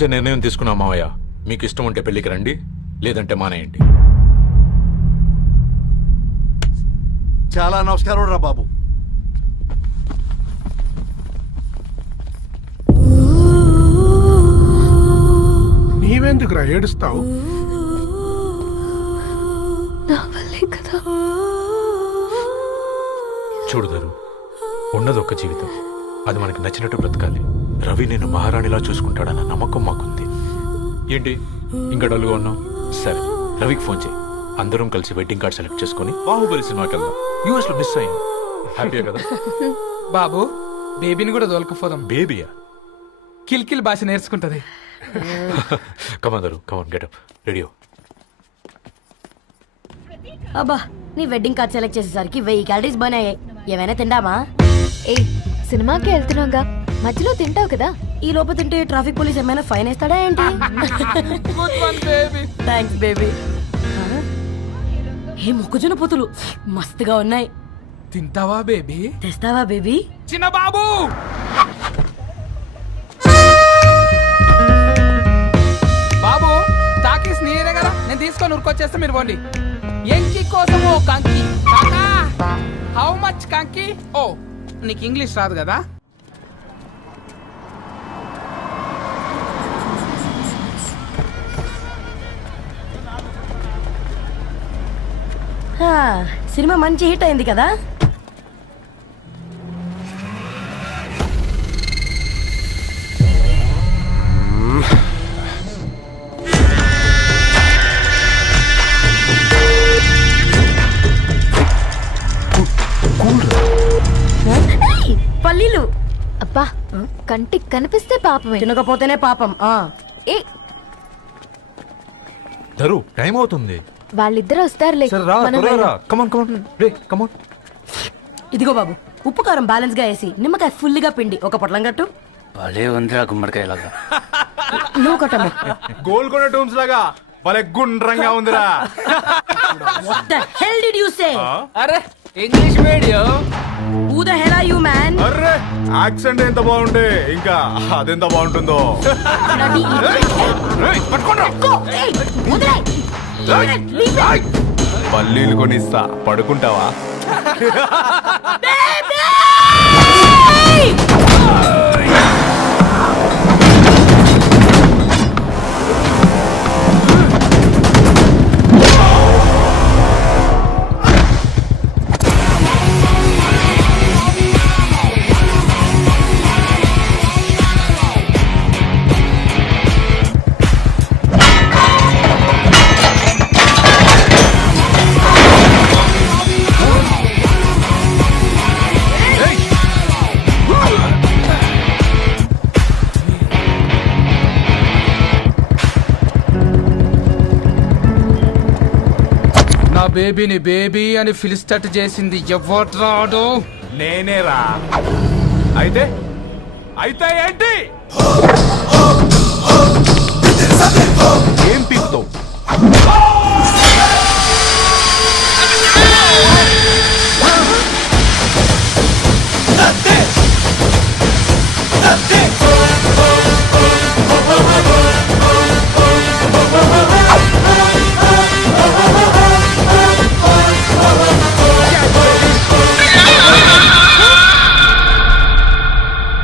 మంచి నిర్ణయం తీసుకున్నా మావయ్య. మీకు ఇష్టం ఉంటే పెళ్ళికి రండి లేదంటే మానేయండి. చాలా నమస్కారం రా బాబు. నీవెందుకురా ఏడుస్తావు? నా వల్లే కదా. చూడుదరు ఉన్నది ఒక్క జీవితం. అది మనకి నచ్చినట్టు బ్రతకాలి. రవి నేను మహారాణిలా చూసుకుంటాడన్న నమ్మకం మాకుంది. ఏంటి? ఇంకా డల్గా ఉన్నావు? సరే రవికి ఫోన్ చేయి. అందరం కలిసి వెడ్డింగ్ కార్డ్ సెలెక్ట్ చేసుకొని బాహుబలి సినిమాకి వెళ్దాం. యూఎస్లో మిస్ అయింది హ్యాపీయా కదా? బాబు బేబీని కూడా దొలకపోదాం బేబీయా? కిల్కిల్ భాష నేర్చుకుంటది. కమాందరు కమాన్ గెటప్ రెడియో అబ్బా నీ వెడ్డింగ్ కార్డ్ సెలెక్ట్ చేసేసరికి వెయ్యి క్యాలరీస్ బర్న్ అయ్యాయి. ఏమైనా తిండామా ఏ సినిమాకి వెళ్తున్నాగా. మధ్యలో తింటావు కదా. ఈ లోపు తింటే ట్రాఫిక్ పోలీస్ ఏమైనా ఫైన్ వేస్తాడా ఏంటి? థ్యాంక్స్ బేబీ ఏ మొక్కజొన్న పొతులు? మస్తుగా ఉన్నాయి. తింటావా బేబీ తెస్తావా బేబీ చిన్న బాబు! బాబు టాకీస్ నీరే కదా? నేను తీసుకొని ఉరికొచ్చేస్తే మీరు పోండి. ఎంకి కోసం ఓ కాకా. హౌ మచ్ కంకి? ఓ నీకు ఇంగ్లీష్ రాదు కదా? సినిమా మంచి హిట్ అయింది కదా? ఏయ్, పల్లీలు! అబ్బా కంటికి కనిపిస్తే పాపమే. తినకపోతేనే పాపం ఆ. ఏ ధరు టైం అవుతుంది. వాళ్ళిద్దరు వస్తారులే. సరే రా మనం త్వరగా రా. వెళ్దాం. కమాన్ కమాన్ రే కమాన్ ఇదిగో బాబు ఉప్పు కారం బ్యాలెన్స్గా వేసి నిమ్మకాయ ఫుల్గా పిండి. ఒక పొట్లం కట్టు. భలే ఉందిరా గుమ్మడికాయలాగా నువ్వు కట్టము. గోల్కొండ టూమ్స్ లాగా భలే గుండ్రంగా ఉందిరా. What the hell did you say? అరే English medium Who the hell are you, man? అర్రే యాక్సెంట్ ఎంత బాగుంటే ఇంకా అదెంత బాగుంటుందో! వదిలేయ్! పల్లీలు కొనిస్తా. పడుకుంటావా? బేబీని బేబీ అని ఫిలిస్టట్ చేసింది ఎవరు నేనేరా. అయితే? అయితే ఏంటి? ఏం పీకుతావు?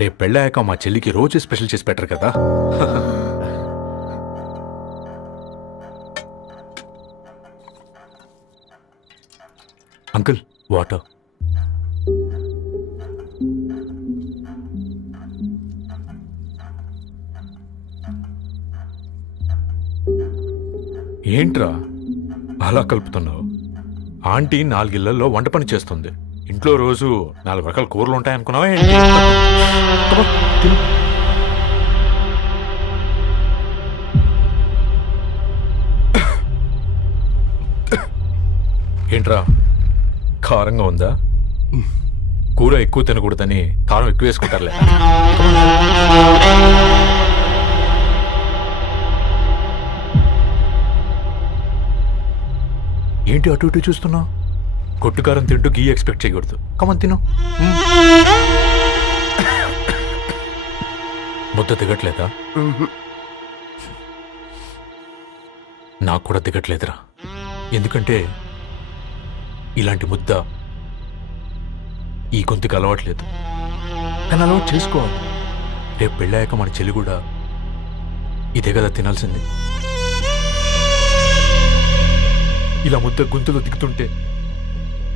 రేపు పెళ్ళాక మా చెల్లికి రోజు స్పెషల్ చేసి పెట్టరు కదా. Uncle water. ఏంట్రా? అలా కలుపుతున్నావు? ఆంటీ నాలుగిళ్ళలో వంట పని చేస్తుంది. ఇంట్లో రోజు నాలుగు రకాల కూరలు ఉంటాయనుకున్నావా ఏంటి? ఏంట్రా? కారంగా ఉందా? కూర ఎక్కువ తినకూడదని కారం ఎక్కువ వేసుకుంటారులే. ఏంటి అటు ఇటు చూస్తున్నావు? కొట్టుకారం తింటూ గీ ఎక్స్పెక్ట్ చేయకూడదు. కమన్ తిను. ముద్ద దిగట్లేదా? నాకు కూడా దిగట్లేదురా. ఎందుకంటే ఇలాంటి ముద్ద ఈ గొంతుకు అలవాట్లేదు. కానీ అలవాటు చేసుకోవాలి. రేపు పెళ్ళాక మన చెల్లి కూడా ఇదే కదా తినాల్సింది. ఇలా ముద్ద గొంతులో దిగుతుంటే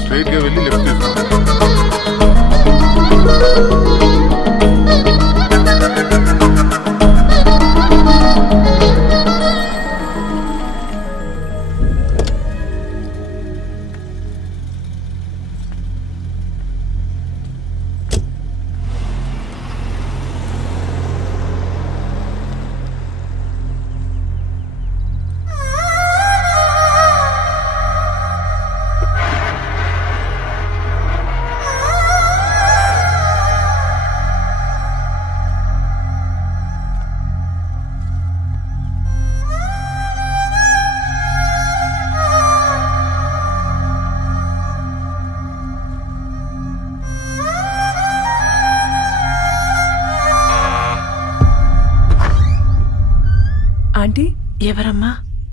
స్ట్రైట్గా వెళ్ళి లెఫ్ట్ తీసుకోండి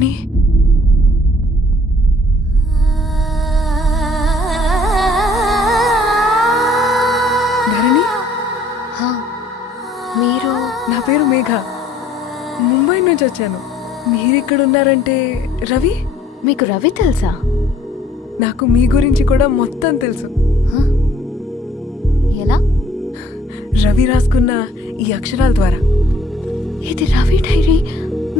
ధరణి హా, మీరు? నా పేరు మేఘ. ముంబై నుంచి వచ్చాను. మీరు ఇక్కడ ఉన్నారంటే రవి? మీకు రవి తెలుసా? నాకు మీ గురించి కూడా మొత్తం తెలుసు. ఎలా? రవి రాసుకున్న ఈ అక్షరాల ద్వారా. ఇది రవి డైరీ.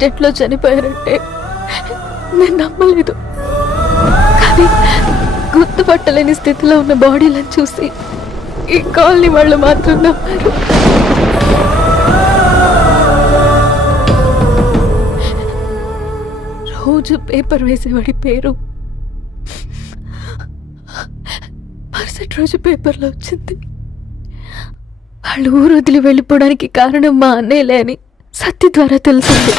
ట్రైన్ యాక్సిడెంట్లో చనిపోయారంటే నేను నమ్మలేదు. కానీ గుర్తుపట్టలేని స్థితిలో ఉన్న బాడీలను చూసి ఈ కాలనీ వాళ్ళు మాత్రం నమ్మారు. రోజు పేపర్ వేసేవాడి పేరు మరుసటి రోజు పేపర్లో వచ్చింది. వాళ్ళు ఊరు వదిలి వెళ్ళిపోవడానికి కారణం మా అన్నయ్యలే అని సత్య ద్వారా తెలిసింది.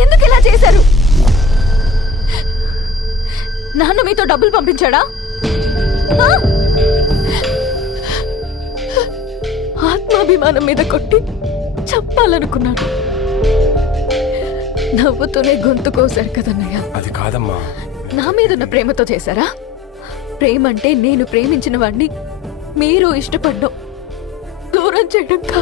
ఎందుకు ఇలా చేశారు? నాన్న మీతో డబ్బులు పంపించాడా? ఆత్మాభిమానం మీద కొట్టి చంపాలనుకున్నాడు నవ్వుతూనే గొంతు కోసారు కదన్నయ్య. అది కాదమ్మా. నా మీదున్న ప్రేమతో చేశారా? ప్రేమ అంటే నేను ప్రేమించిన వాడిని మీరు ఇష్టపడ్డం దూరం చేయడం కాదు.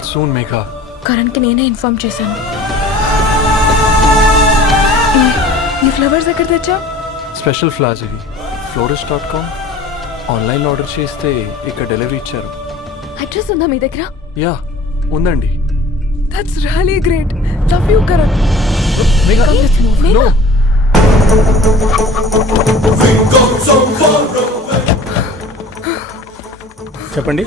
Well soon Megha. కరణ్కి నేనే ఇన్ఫార్మ్ చేశాను. ఈ- ఫ్లవర్స్ ఎక్కడ తెచ్చా స్పెషల్ ఫ్లాస్ ఇవి. Florist dot com. Online order చేస్తే ఇక్కడ డెలివరీ ఇచ్చారు. అడ్రస్ ఉందా మీ దగ్గర? యా ఉందండి. That's really great love you Karan. No చెప్పండి.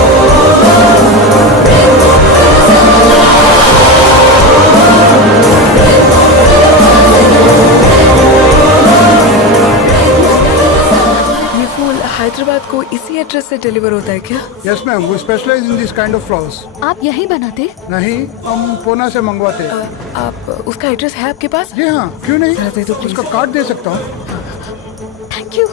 हैदराबाद को इसी एड्रेस से डिलीवर होता है क्या? Yes ma'am we specialise in this kind of flowers आप यही बनाते? नहीं हम पुणे से मंगवाते। आ, आप उसका एड्रेस है आपके पास? जी हाँ क्यों नहीं? दे दो उसका कार्ड दे सकता हूँ। Thank you